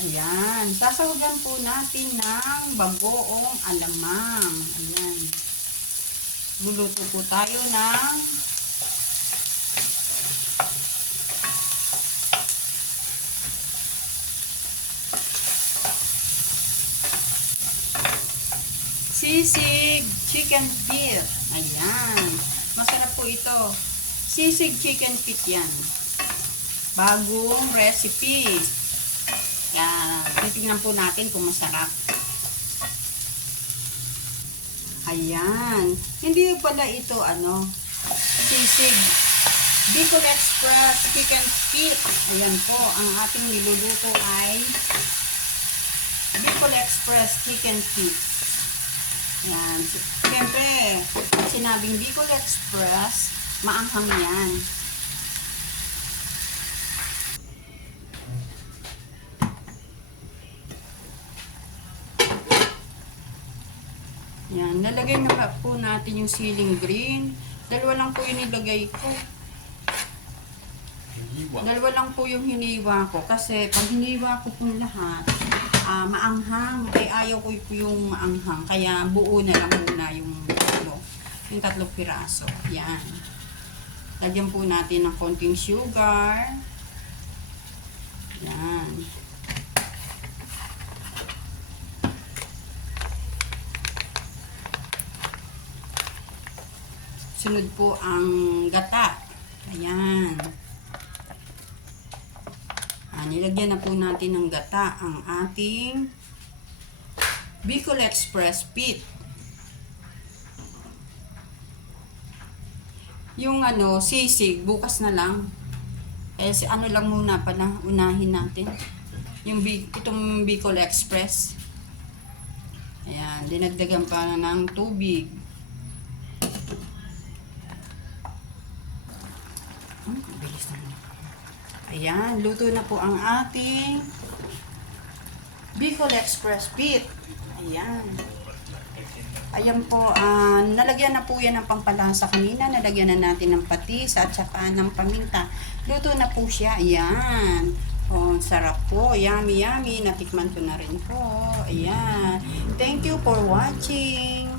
Ayan. Sasawagan po natin ng bagoong alamang. Ayan. Luluto po tayo ng sisig chicken feet. Ayan. Masarap po ito. Sisig chicken feet yan. Bagong recipe. Yan. Titignan po natin kung masarap. Ayan. Hindi pala ito sisig Bicol Express chicken feet. Ayan po. Ang ating niluluto ay Bicol Express chicken feet. Yan. Siyempre, sinabing Bicol Express, maanghang yan. Yan. Lalagay na po natin yung siling green. Dalawa lang po yung nilagay ko. Dalawa lang po yung hiniwa ko. Kasi pag hiniwa ko pong lahat, maanghang. Ayaw ko yung maanghang. Kaya buo na lang muna yung tatlong piraso. Yan. Lagyan po natin ng konting sugar. Yan. Sunod po ang gata. Ayan. Nilagyan na po natin ng gata ang ating Bicol Express feet. Yung sisig, bukas na lang. Kasi lang muna pala, unahin natin. Itong Bicol Express. Ayan, dinagdagan pa na ng tubig. Bilis na. Ayan, luto na po ang ating Bicol Express feet. Ayan. Ayan po, nalagyan na po yan ng pampalasa kanina. Nalagyan na natin ng patis at saka ng paminta. Luto na po siya. Ayan. Oh, sarap po. Yummy, yummy. Natikman ko na rin po. Ayan. Thank you for watching.